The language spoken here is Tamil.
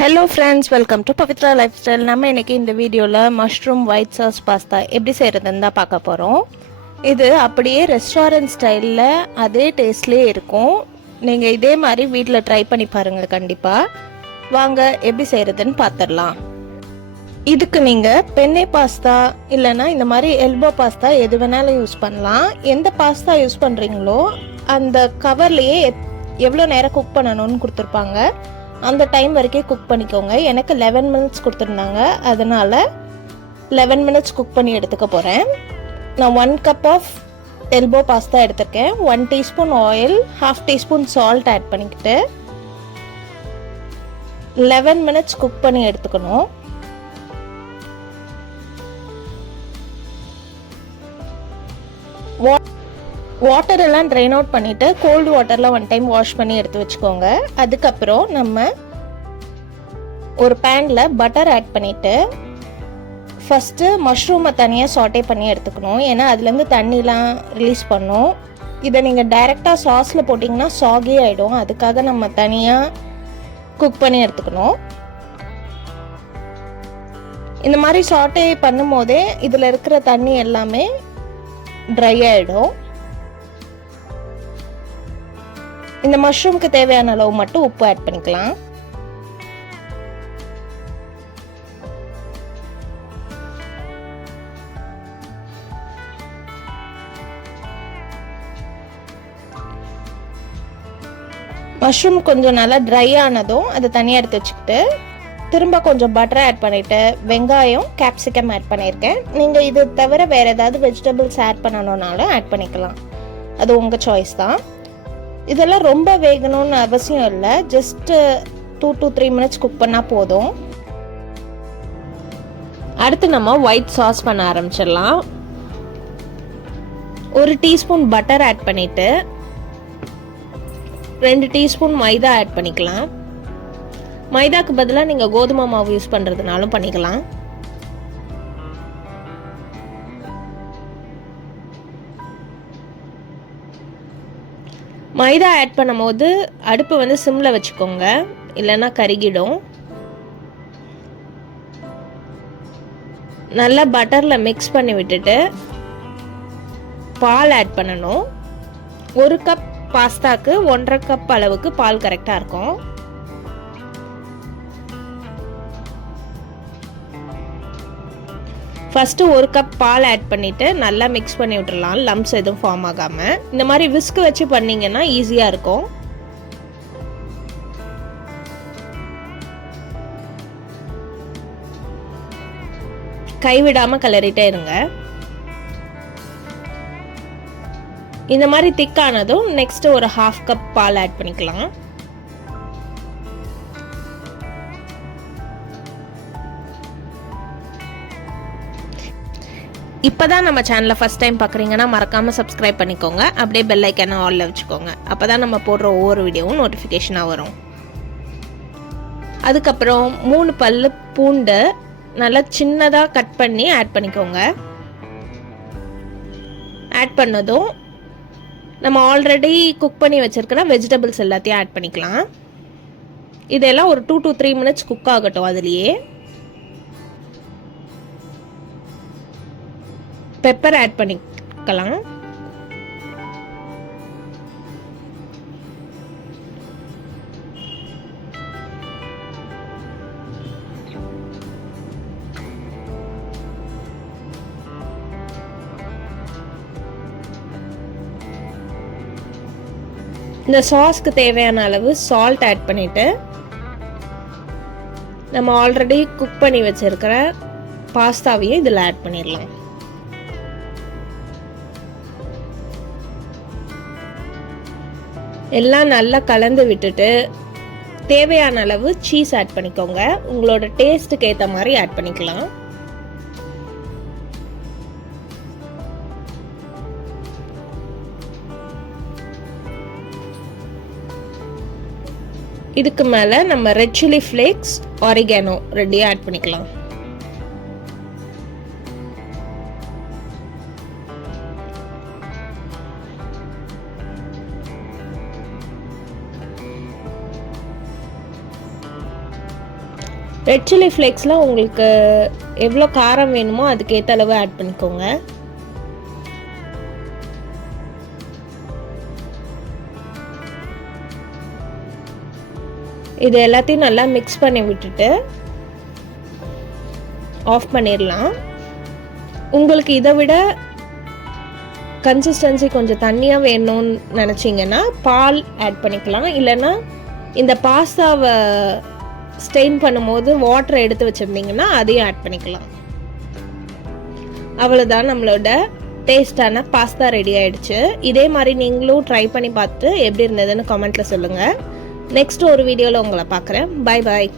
Hello friends welcome to Pavithra lifestyle நம்ம இன்றைக்கி இந்த வீடியோவில் மஷ்ரூம் ஒயிட் சாஸ் பாஸ்தா எப்படி செய்கிறதுன்னு தான் பார்க்க போகிறோம் இது அப்படியே ரெஸ்டாரண்ட் ஸ்டைலில் அதே டேஸ்ட்லேயே இருக்கும். நீங்கள் இதே மாதிரி வீட்டில் ட்ரை பண்ணி பாருங்கள் கண்டிப்பாக வாங்க எப்படி செய்கிறதுன்னு பார்த்துடலாம் இதுக்கு நீங்கள் பெண்ணே பாஸ்தா இல்லைன்னா இந்த மாதிரி எல்போ பாஸ்தா எது வேணாலும் யூஸ் பண்ணலாம். எந்த பாஸ்தா யூஸ் பண்ணுறீங்களோ அந்த கவர்லேயே எவ்வளோ நேரம் குக் பண்ணணும்னு கொடுத்துருப்பாங்க. அந்த டைம் வரைக்கும் குக் பண்ணிக்கோங்க. எனக்கு லெவன் மினிட்ஸ் கொடுத்துருந்தாங்க. அதனால் லெவன் மினிட்ஸ் குக் பண்ணி எடுத்துக்க போகிறேன் நான் one cup of elbow pasta எடுத்திருக்கேன். One teaspoon oil half teaspoon salt add பண்ணிக்கிட்டு லெவன் மினிட்ஸ் குக் பண்ணி எடுத்துக்கணும். வாட்டர் எல்லாம் ட்ரைன் அவுட் பண்ணிவிட்டு கோல்டு வாட்டரில் ஒன் டைம் வாஷ் பண்ணி எடுத்து வச்சுக்கோங்க. அதுக்கப்புறம் நம்ம ஒரு பேனில் பட்டர் ஆட் பண்ணிவிட்டு ஃபஸ்ட்டு மஷ்ரூமை தனியாக சாட்டே பண்ணி எடுத்துக்கணும். ஏன்னா அதுலேருந்து தண்ணிலாம் ரிலீஸ் பண்ணும். இதை நீங்கள் டைரெக்டாக சாஸில் போட்டிங்கன்னா சாகி ஆகிடும் அதுக்காக நம்ம தனியாக குக் பண்ணி எடுத்துக்கணும். இந்த மாதிரி சாட்டே பண்ணும் போதே இதில் இருக்கிற தண்ணி எல்லாமே ட்ரை ஆகிடும் இந்த மஷ்ரூம்க்கு தேவையான அளவு மட்டும் உப்பு ஆட் பண்ணிக்கலாம். மஷ்ரூம் கொஞ்சம் நல்லா ட்ரை ஆனதும் அதை தனியாக எடுத்து வச்சுக்கிட்டு திரும்ப கொஞ்சம் பட்டரை ஆட் பண்ணிவிட்டு வெங்காயம் கேப்சிகம் ஆட் பண்ணியிருக்கேன். நீங்கள் இது தவிர வேறு ஏதாவது வெஜிடபிள்ஸ் ஆட் பண்ணணுன்னாலும் ஆட் பண்ணிக்கலாம். அது உங்கள் சாய்ஸ் தான். இதெல்லாம் ரொம்ப வேகணும்னு அவசியம் இல்லை. Just two to three minutes cook பண்ணால் போதும். அடுத்து நம்ம ஒயிட் சாஸ் பண்ண ஆரம்பிச்சிடலாம். ஒரு டீஸ்பூன் பட்டர் ஆட் பண்ணிவிட்டு ரெண்டு டீஸ்பூன் மைதா ஆட் பண்ணிக்கலாம். மைதாக்கு பதிலாக நீங்கள் கோதுமை மாவு யூஸ் பண்ணுறதுனாலும் பண்ணிக்கலாம். மைதா ஆட் பண்ணும்போது அடுப்பு வந்து சிம்மில் வச்சுக்கோங்க. இல்லைன்னா கருகிடும். நல்லா பட்டரில் மிக்ஸ் பண்ணி விட்டுட்டு பால் ஆட் பண்ணணும். ஒரு கப் பாஸ்தாக்கு ஒன்றரை கப் அளவுக்கு பால் கரெக்டாக இருக்கும். ஃபஸ்ட்டு ஒரு கப் பால் ஆட் பண்ணிவிட்டு நல்லா மிக்ஸ் பண்ணி விட்டுறலாம். லம்ஸ் எதுவும் ஃபார்ம் ஆகாமல் இந்த மாதிரி விஸ்க் வச்சு பண்ணிங்கன்னா ஈஸியாக இருக்கும். கைவிடாமல் கிளறிட்டே இருங்க. இந்த மாதிரி திக்கானதும் நெக்ஸ்ட்டு ஒரு ஹாஃப் கப் பால் ஆட் பண்ணிக்கலாம். இப்போ தான் நம்ம சேனலை ஃபஸ்ட் டைம் பார்க்குறீங்கன்னா மறக்காமல் சப்ஸ்கிரைப் பண்ணிக்கோங்க. அப்படியே பெல் ஐக்கனை ஆலில் வச்சுக்கோங்க. அப்போ தான் நம்ம போடுற ஒவ்வொரு வீடியோவும் நோட்டிஃபிகேஷனாக வரும். அதுக்கப்புறம் மூணு பல் பூண்டு நல்லா சின்னதாக கட் பண்ணி ஆட் பண்ணிக்கோங்க. ஆட் பண்ணதும் நம்ம ஆல்ரெடி குக் பண்ணி வச்சுருக்கிற வெஜிடபிள்ஸ் எல்லாத்தையும் ஆட் பண்ணிக்கலாம். இதெல்லாம் ஒரு two to three minutes cook ஆகட்டும் அதுலேயே. பெப்பர் ஆட் பண்ணிக்கலாம். இந்த சாஸ்க்கு தேவையான அளவு சால்ட் ஆட் பண்ணிவிட்டு நம்ம ஆல்ரெடி குக் பண்ணி வச்சுருக்கிற பாஸ்தாவையும் இதில் ஆட் பண்ணிடலாம். எல்லாம் நல்லா கலந்து விட்டுட்டு தேவையான அளவு சீஸ் ஆட் பண்ணிக்கோங்க. உங்களோட டேஸ்ட்டுக்கு ஏற்ற மாதிரி ஆட் பண்ணிக்கலாம். இதுக்கு மேலே நம்ம ரெட் சில்லி ஃப்ளேக்ஸ் ஆரிகானோ ரெண்டையும் ஆட் பண்ணிக்கலாம். ரெட் சில்லி ஃப்ளேக்ஸில் உங்களுக்கு எவ்வளோ காரம் வேணுமோ அதுக்கேற்ற அளவு ஆட் பண்ணிக்கோங்க. இது எல்லாத்தையும் நல்லா மிக்ஸ் பண்ணி விட்டுட்டு ஆஃப் பண்ணிடலாம் உங்களுக்கு இதை விட கன்சிஸ்டன்சி கொஞ்சம் தண்ணியாக வேணும்னு நினச்சிங்கன்னா பால் ஆட் பண்ணிக்கலாம். இல்லைன்னா இந்த பாஸ்தாவை ஸ்டெயின் பண்ணும்போது வாட்டரை எடுத்து வச்சுருந்தீங்கன்னா அதையும் ஆட் பண்ணிக்கலாம். அவ்வளோதான் நம்மளோட டேஸ்டான பாஸ்தா ரெடி ஆயிடுச்சு. இதே மாதிரி நீங்களும் ட்ரை பண்ணி பார்த்து எப்படி இருந்ததுன்னு கமெண்ட்டில் சொல்லுங்கள் நெக்ஸ்ட் ஒரு வீடியோவில் உங்களை பார்க்குறேன். Bye bye